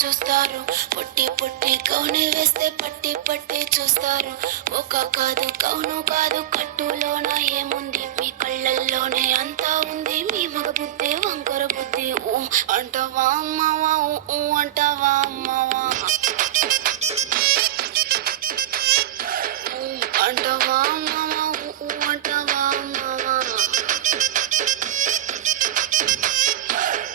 చూస్తారు. పొట్టి పొట్టి కౌని వేస్తే పట్టి పట్టి చూస్తారు. ఒక కాదు కౌను కాదు కట్టులోన ఏముంది, మీ కళ్ళల్లోనే అంతా ఉంది. మీ మగ బుద్ధి వంకర బుద్ధి. ఊ అంటావా అమ్మవా, ఊ అంటావా అమ్మవా, అంటావా అమ్మవా, ఊ అంటావా అమ్మవా.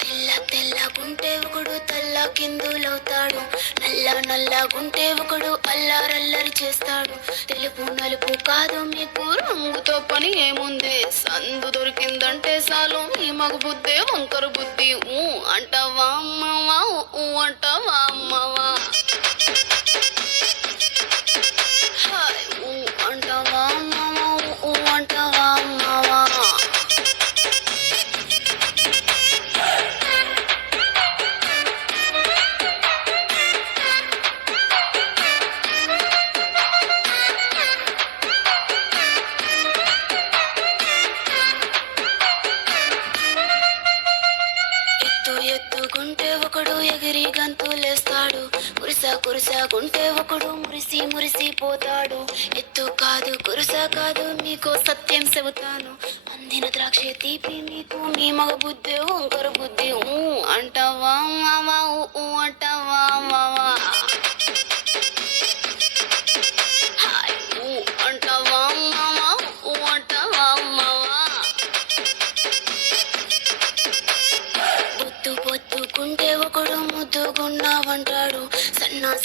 తెల్ల తెల్లగుంటే ఒకడు తెల్ల కిందులవుతాడు, నల్ల నల్లగుంటే ఒకడు అల్లారల్లరి చేస్తాడు. తెలుపు నలుపు కాదు మీకు రంగుతో పని ఏముంది, సందు దొరికిందంటే చాలు మీ మగ బుద్ధే వంకర బుద్ధి. ఊ అంటావా అమ్మవా, ఊ అంటావా అమ్మవా, హాయ్ ఊ అంటావా అమ్మవా, ఊ అంటావా అమ్మవా. ఎత్తుగుంటే ఒకడు ఎగిరి గంతులేస్తాడు, కురుసా ఒకడు మురిసి మురిసి పోతాడు. ఎత్తు కాదు కురుసా కాదు మీకో సత్యం చెబుతాను, అందిన ద్రాక్ష తీపి మీకు మీ మగ బుద్ధి వంకర బుద్ధి. ఊ అంటావా మావా, ఊ అంటావా మావా, హాయ్ ఊ అంటావా మావా, ఊ అంటావా మావా. పొత్తుకుంటే ఒకడు ముద్దుగున్నావంటాడు,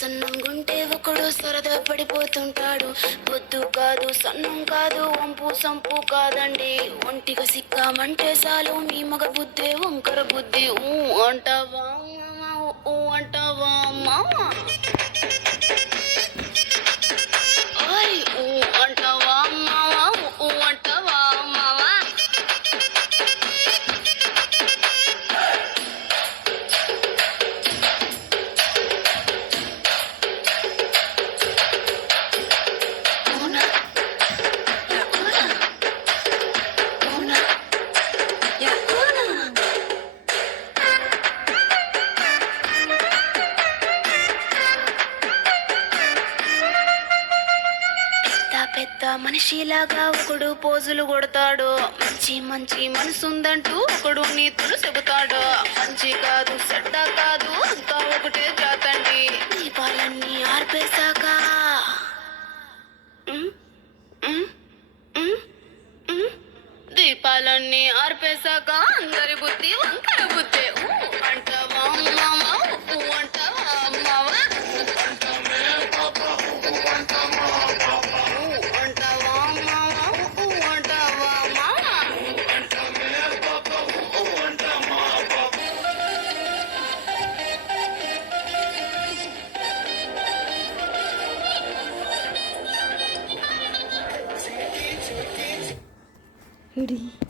సన్నంగుంటే ఒకడు సరదా పడిపోతుంటాడు. పొద్దు కాదు సన్నం కాదు వంపు సంపు కాదండి, ఒంటిగా సిక్కామంటే చాలు మీ మగ బుద్ధే వంకర బుద్ధి. ఊ అంటావా మామా, ఊ అంటావా మామా, ఓయ్ ఊ అంటావా మావా, ఊ అంటావా మావా. పెద్ద మనిషిలాగా ఒకడు పోజులు కొడతాడు, మంచి మంచి మనసుందంటూ ఒకడు నీతులు చెబుతాడు. మంచి కాదు చెడ్డ కాదు అంతా ఒకటే జాతండి, దీపాలన్నీ ఆర్పేశాక దీపాలన్నీ ఆర్పేశాక అందరి బుద్ధి వంకర బుద్ధి. ఊ అంటావా మావా, ఊ అంటావా మావా, Ready?